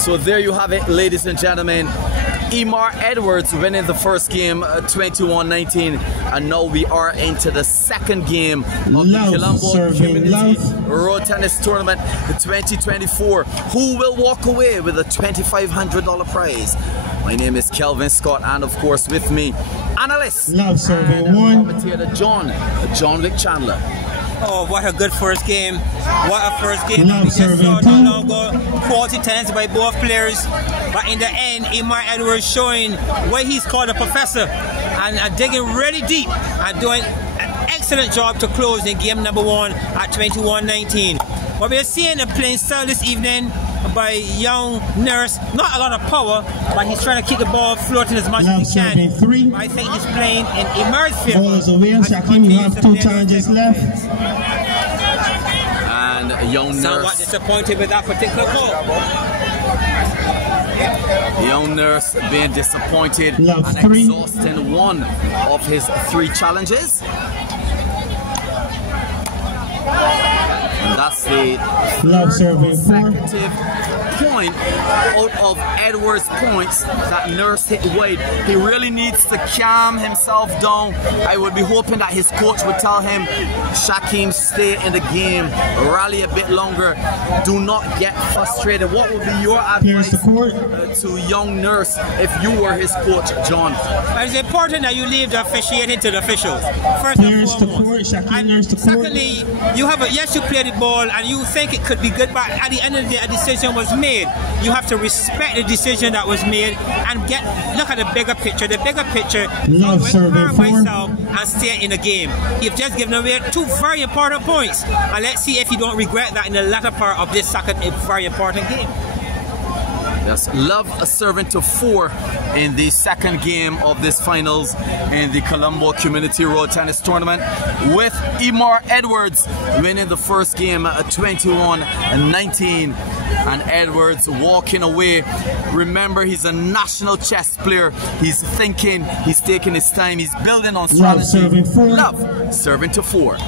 So there you have it, ladies and gentlemen. Emar Edwards winning the first game 21-19, and now we are into the second game of the Kilombo Community Road Tennis Tournament 2024. Who will walk away with a $2,500 prize? My name is Kelvin Scott, and of course with me, analyst and commentator John Wick Chandler. Oh, what a good first game. What a first game. We just saw not long ago, quality tennis by both players. But in the end, Emar Edwards showing why he's called a professor and digging really deep and doing an excellent job to close in game number 1 at 21-19. What we're seeing a playing style this evening by young Nurse, not a lot of power, but he's trying to keep the ball floating as much as he can. I think he's playing in Emar's favor. Ball is away. Shakeem, you have 2 challenges left. And young Nurse somewhat disappointed with that particular call. Young Nurse being disappointed and exhausting one of his 3 challenges. And that's the third consecutive point out of Edwards' points that Nurse hit wide. He really needs to calm himself down. I would be hoping that his coach would tell him, Shakeem, stay in the game, rally a bit longer, do not get frustrated. What would be your advice to young Nurse if you were his coach, John? It's important that you leave the officiating to the officials, first and foremost. And secondly, you have yes, you play the ball and you think it could be good, but at the end of the day, a decision was made. You have to respect the decision that was made and look at the bigger picture. The bigger picture is harm myself and stay in the game. You've just given away 2 very important points, and let's see if you don't regret that in the latter part of this second very important game. Yes, Love serving to 4 in the second game of this finals in the Kilombo Community Road Tennis Tournament, with Emar Edwards winning the first game at 21-19, and Edwards walking away. Remember, he's a national chess player. He's thinking, he's taking his time, he's building on strategy. Love serving to 4.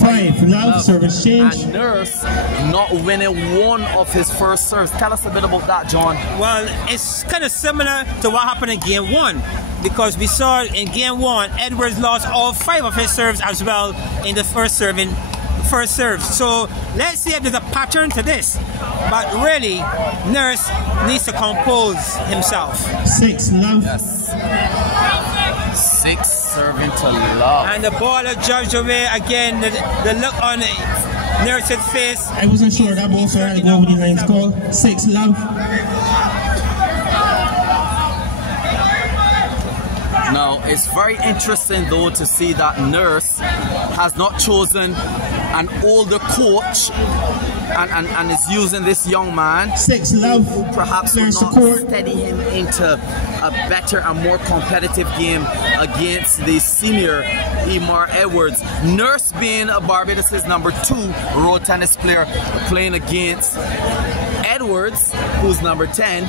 5, Love service change. And Nurse not winning one of his first serves. Tell us a bit about that, John. Well, it's kind of similar to what happened in game 1, because we saw in game 1 Edwards lost all 5 of his serves as well in the first serve. So let's see if there's a pattern to this. But really, Nurse needs to compose himself. 6, Love. Yes. 6 serving to Love. And the ball adjudged away again. The look on Nurse's face. I wasn't sure that ball had to go over the lines call. 6, Love. Now, it's very interesting though to see that Nurse has not chosen an older coach and is using this young man 6, Love. who perhaps will not steady him into a better and more competitive game against the senior Emar Edwards. Nurse being Barbados' number 2 road tennis player, playing against Edwards, who's number 10,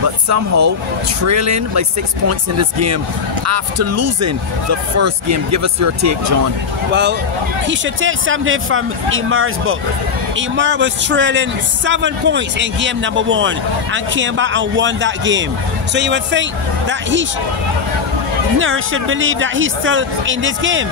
but somehow trailing by 6 points in this game after losing the first game. Give us your take, John. Well, he should take something from Emar's book. Emar was trailing 7 points in game number 1 and came back and won that game. So you would think that Nurse should believe that he's still in this game.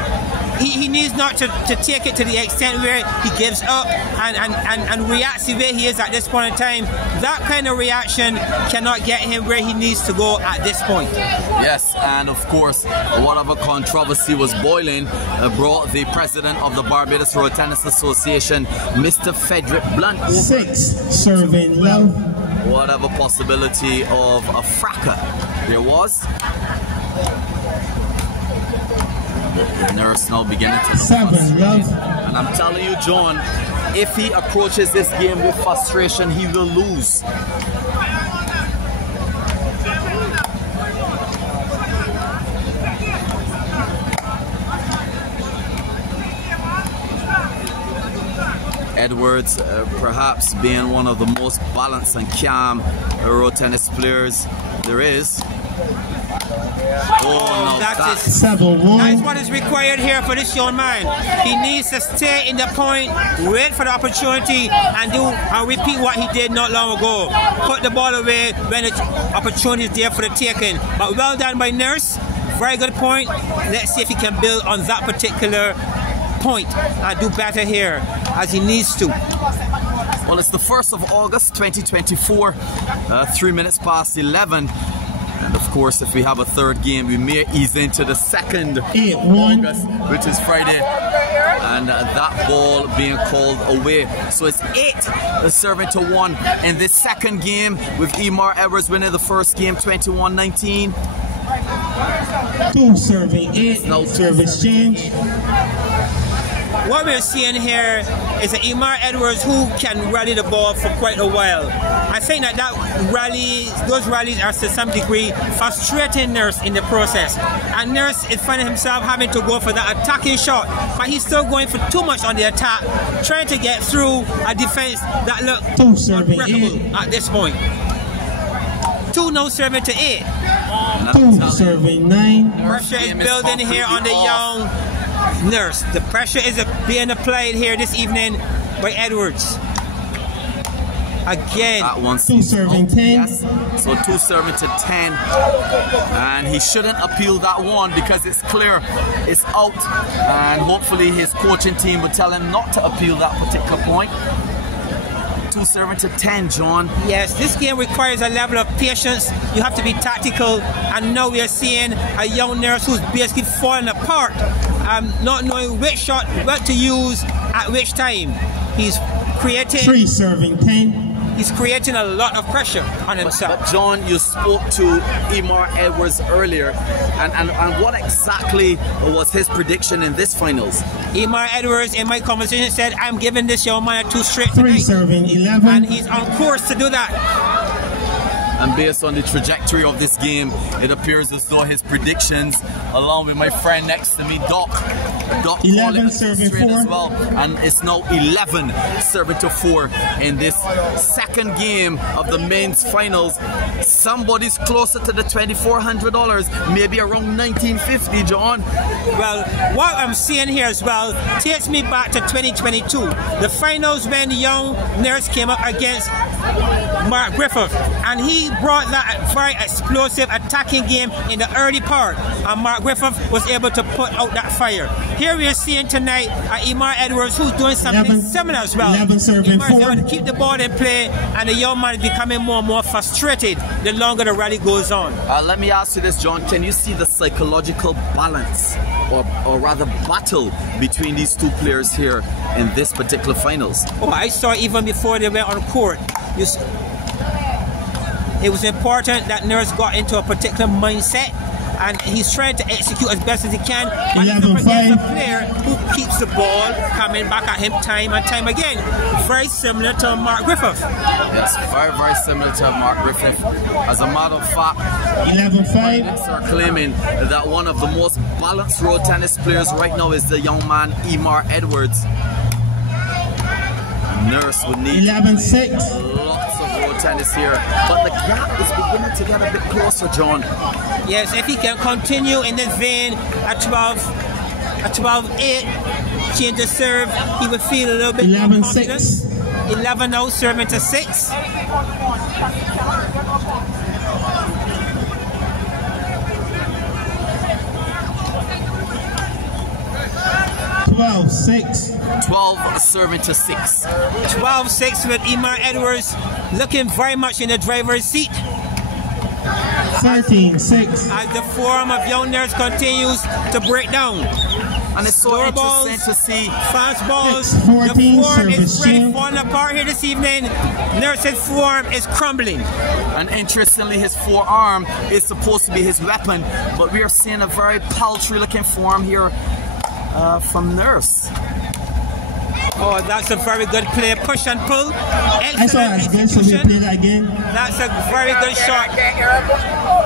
He needs not to take it to the extent where he gives up and reacts the way he is at this point in time. That kind of reaction cannot get him where he needs to go at this point. Yes, and of course, whatever controversy was boiling brought the president of the Barbados Road Tennis Association, Mr. Frederick Blunt, 6, serving Love. Whatever possibility of a fracas there was. The Nurse now beginning to 7, Love. And I'm telling you, John, if he approaches this game with frustration, he will lose. Edwards perhaps being one of the most balanced and calm road tennis players there is. Oh, no, that's 7-1. That's what is required here for this young man. He needs to stay in the point, wait for the opportunity, and repeat what he did not long ago. Put the ball away when the opportunity is there for the taking. But well done by Nurse. Very good point. Let's see if he can build on that particular point and do better here as he needs to. Well, it's the 1st of August 2024, 3 minutes past 11. And of course, if we have a third game, we may ease into the 2nd of August, which is Friday, and that ball being called away. So it's 8 serving to 1 in this second game, with Emar Edwards winning the first game 21-19. 2 serving 8, no service change. What we're seeing here is an Emar Edwards who can rally the ball for quite a while. I think that those rallies are to some degree frustrating Nurse in the process. And Nurse is finding himself having to go for that attacking shot, but he's still going for too much on the attack, trying to get through a defense that looked unbreakable at this point. 2 no serving to 8. 2 serving 9. Pressure is building here on the young Nurse. The pressure is being applied here this evening by Edwards. Again, that one 2 serving 10. Yes. So 2 serving to 10, and he shouldn't appeal that one because it's clear it's out, and hopefully his coaching team would tell him not to appeal that particular point. 2 serving to 10, John. Yes, this game requires a level of patience. You have to be tactical, and now we are seeing a young Nurse who's basically falling apart, not knowing which shot, what to use at which time. He's creating 3 serving 10. He's creating a lot of pressure on himself. But John, you spoke to Emar Edwards earlier, and what exactly was his prediction in this finals? Emar Edwards, in my conversation, said, I'm giving this young man a 2 straight 3 tonight. serving 11. And he's on course to do that. And based on the trajectory of this game, it appears as though his predictions, along with my friend next to me, Doc 11 serving 4 as well, and it's now 11 serving to 4 in this second game of the men's finals. Somebody's closer to the $2,400, maybe around $1,950, John. Well, what I'm seeing here as well takes me back to 2022, the finals when young Nurse came up against Mark Griffith, and he brought that very explosive attacking game in the early part, and Mark Griffith was able to put out that fire. Here we are seeing tonight Emar Edwards, who's doing something similar as well. 11 serving 4. Emar's able to keep the ball in play, and the young man is becoming more and more frustrated the longer the rally goes on. Let me ask you this, John. Can you see the psychological balance, or rather battle, between these two players here in this particular finals? Oh, I saw even before they went on court. It was important that Nurse got into a particular mindset, and he's trying to execute as best as he can. But he's up against a player who keeps the ball coming back at him time and time again. Very similar to Mark Griffith. Yes, very, very similar to Mark Griffith. As a matter of fact, 11-5. are claiming that one of the most balanced road tennis players right now is the young man Emar Edwards. Nurse would need 11-6. lots of road tennis here, but the gap is beginning to get a bit closer, John. Yes, if he can continue in this vein at 12-8, change the serve, he would feel a little bit more confident. 11 now, serving to 6. 12-6. 12 serving to 6. 12-6 with Emar Edwards looking very much in the driver's seat. 13-6. As the form of young Nurse continues to break down. And it's so interesting to see fast balls. 14, the form is really change. falling apart here this evening. Nurse's form is crumbling. And interestingly, his forearm is supposed to be his weapon, but we are seeing a very paltry looking form here from Nurse. Oh, that's a very good play. Push and pull. I saw that's good, so we play that again. That's a very good shot.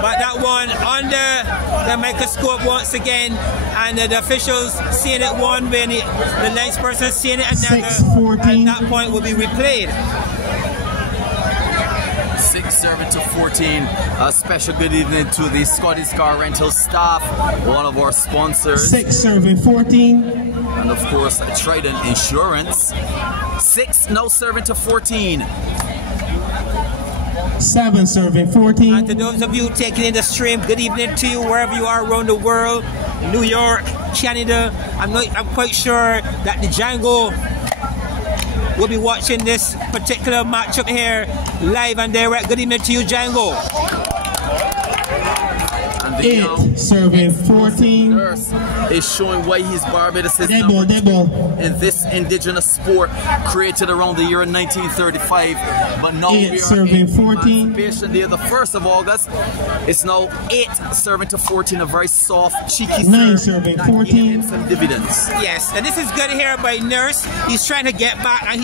But that one under the microscope once again, and the officials seeing it one way, and the next person seeing it another. 6-14. At that point will be replayed. 6 serving to 14. A special good evening to the Scottish Car Rental staff, one of our sponsors. 6 serving 14. And of course, Trident Insurance. 6 now serving to 14. 7 serving 14. And to those of you taking in the stream, good evening to you wherever you are around the world. New York, Canada. I'm quite sure that the Django will be watching this particular matchup here live and direct. Good evening to you, Django. 8 serving 14. Nurse is showing why he's Barbados' in this indigenous sport created around the year 1935. But now 8 we are serving in 14. Emancipation Day, the 1st of August. It's now 8 serving to 14, a very soft, cheeky 9 serve serving that 14. gave him some dividends. Yes, and this is good here by Nurse. He's trying to get back, and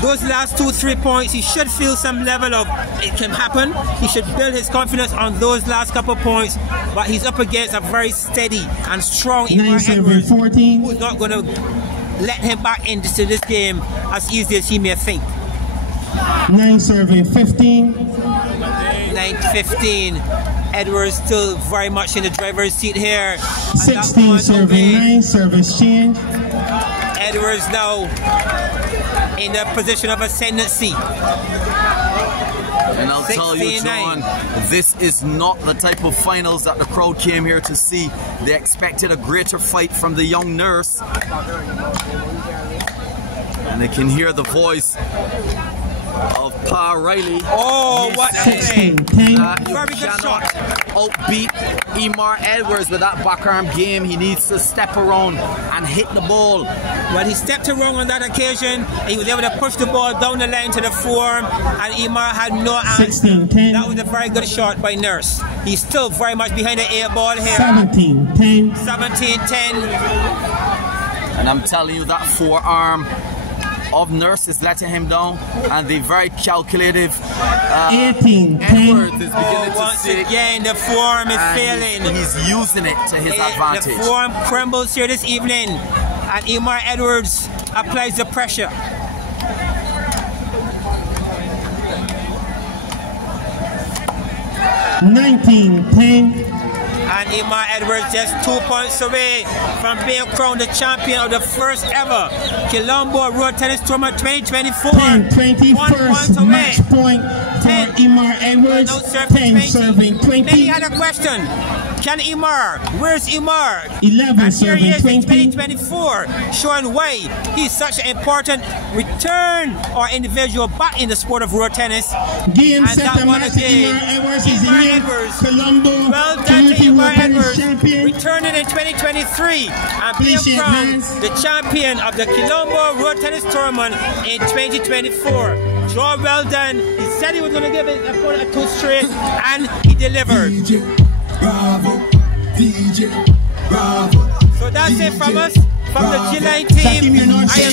those last 2-3 points, he should feel some level of it can happen. He should build his confidence on those last couple points, but he's up against a very steady and strong Emar Edwards, 14. who's not going to let him back into this game as easy as he may think. 9 serving 15. 9-15. Edwards still very much in the driver's seat here. 16 serving 9. Service change. Edwards now in the position of ascendancy. And I'll tell you, John, this is not the type of finals that the crowd came here to see. They expected a greater fight from the young Nurse. And they can hear the voice of Pa Riley. Oh, what a play! Very good shot. Outbeat Emar Edwards with that backarm game. He needs to step around and hit the ball. Well, he stepped around on that occasion. He was able to push the ball down the line to the forearm, and Emar had no answer. 16-10. That was a very good shot by Nurse. He's still very much behind the 8 ball here. 17-10. 17-10. And I'm telling you, that forearm of Nurse is letting him down, and the very calculative 18-10. Edwards is beginning to Once see again, the forearm is failing. He's using it to his advantage. The forearm crumbles here this evening, and Emar Edwards applies the pressure. And Emar Edwards just 2 points away from being crowned the champion of the first ever Kilombo Road Tennis Tournament 2024. 10-20 1 first point away. match point for Emar Edwards. 10 serving 20. Then he had a question. Can Emar? Where's Emar? 11 and here he serving is 20. in 2024, showing why he's such an important return or individual back in the sport of road tennis. Game and set that and one match. again. Emar Edwards is Emar here. Edwards. Colombo, Well done to Emar Edwards, champion. returning in 2023 and being Please shake crowned hands. the champion of the Kilombo Road Tennis Tournament in 2024. Job well done. He said he was going to give his opponent a 2 straight, and he delivered. DJ, bravo, DJ, bravo. So that's it from us, from the G-Line team. I am